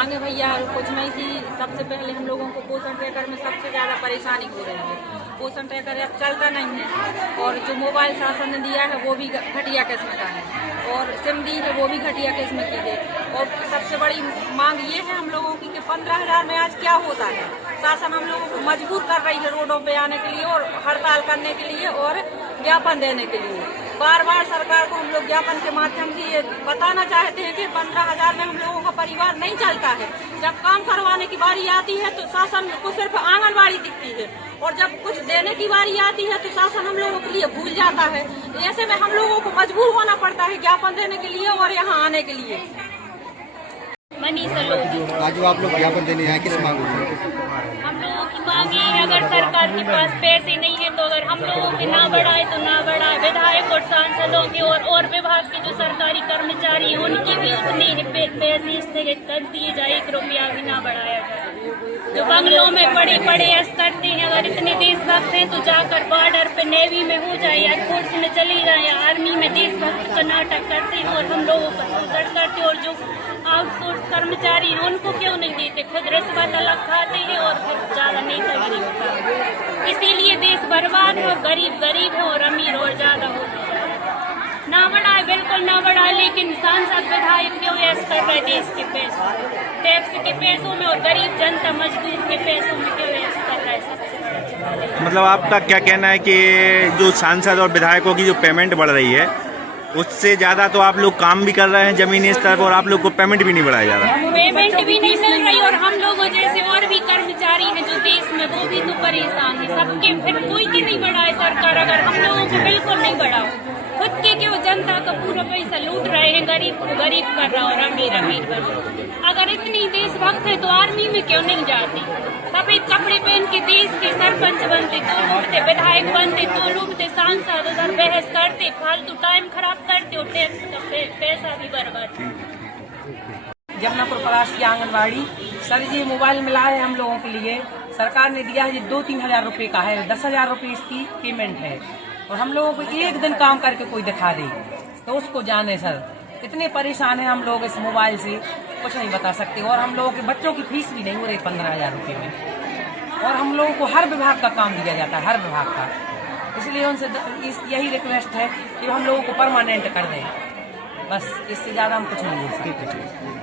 मांगे भैया कुछ नहीं थी। सबसे पहले हम लोगों को पोषण ट्रैकर में सबसे ज़्यादा परेशानी हो रही है। पोषण ट्रैकर अब चलता नहीं है और जो मोबाइल शासन ने दिया है वो भी घटिया किस्म का है और सिम दी है वो भी घटिया किस्म की है। और सबसे बड़ी मांग ये है हम लोगों की कि 15,000 में आज क्या होता है। शासन हम लोगों को मजबूर कर रही है रोडों पे आने के लिए और हड़ताल करने के लिए और ज्ञापन देने के लिए। बार बार सरकार को हम लोग ज्ञापन के माध्यम से ये बताना चाहते हैं कि 15,000 में हम लोगों का परिवार नहीं चलता है। जब काम करवाने की बारी आती है तो शासन को सिर्फ आंगनबाड़ी दिखती है और जब कुछ देने की बारी आती है तो शासन हम लोगों के लिए भूल जाता है। ऐसे में हम लोगों को मजबूर होना पड़ता है ज्ञापन देने के लिए और यहाँ आने के लिए। मनीषा लोधी। आज जो आप लोग ज्ञापन देने आए किस मांग में? हम लोगों की मांग ये है अगर सरकार के पास पैसे नहीं है तो अगर हम लोगों के ना बढ़ाए तो ना बढ़ाए। विधायक और सांसदों के और विभाग के जो सरकारी कर्मचारी हैं उनकी भी उतनी पैसे स्थगित कर दिए जाए, 1 रुपया भी ना बढ़ाया जाए। जो बंगलों में बड़े बड़े ऐश करते हैं अगर इतने देशभक्त हैं तो जाकर बॉर्डर पे नेवी में हो जाए या फोर्स में चले जाए या आर्मी में देशभक्त का नाटक करते हैं और हम लोगों का शोषण करते हैं। और जो आउटसोर्स कर्मचारी हैं उनको क्यों नहीं देते? खुद रिश्वत अलग खाते हैं और फिर ज्यादा नेता भी नहीं होता। इसीलिए देश बर्बाद है और गरीब गरीब है और अमीर और ज्यादा होते हैं। ना बढ़ाए, बिल्कुल ना बढ़ाए, लेकिन सांसद विधायक क्यों ऐसा कर रहे देश के पैसों, टैक्स के पैसों में और गरीब जनता मजदूर के पैसों में क्यों ऐसा कर रहा है? सबसे मतलब आपका क्या कहना है कि जो सांसद और विधायकों की जो पेमेंट बढ़ रही है उससे ज्यादा तो आप लोग काम भी कर रहे हैं जमीनी स्तर पर और आप लोग को पेमेंट भी नहीं बढ़ाया जा रहा? पेमेंट भी नहीं मिल रही और हम लोगों जैसे और भी कर्मचारी हैं जो देश में वो भी तो परेशान है। सबके फिर कोई की नहीं बढ़ाए सरकार अगर हम लोगों को बिल्कुल नहीं बढ़ाओ। खुद के क्यों जनता का पूरा पैसा लूट रहे हैं, गरीब को गरीब कर रहा और अमीर अमीर बन रहा। अगर इतनी देशभक्त है तो आर्मी में क्यों नहीं जाती? सफेद कपड़े पहन के देश के सरपंच बनते तो लूटते, विधायक बनते तो लूटते, सांसद उधर बहस करते, फालतू टाइम खराब करते और टैक्स का पैसा भी बर्बाद। जमुनापुर परास की आंगनबाड़ी सर जी मोबाइल मिला है हम लोगों के लिए। सरकार ने दिया है ये 2-3 हजार रुपये का है, 10,000 रुपये इसकी पेमेंट है और हम लोगों को एक दिन काम करके कोई दिखा दे तो उसको जाने। सर इतने परेशान हैं हम लोग इस मोबाइल से कुछ नहीं बता सकते। और हम लोगों के बच्चों की फीस भी नहीं हो रही 15,000 रुपये में और हम लोगों को हर विभाग का काम दिया जाता है, हर विभाग का। इसलिए उनसे यही रिक्वेस्ट है कि हम लोगों को परमानेंट कर दें, बस इससे ज़्यादा हम कुछ नहीं बोल सकते।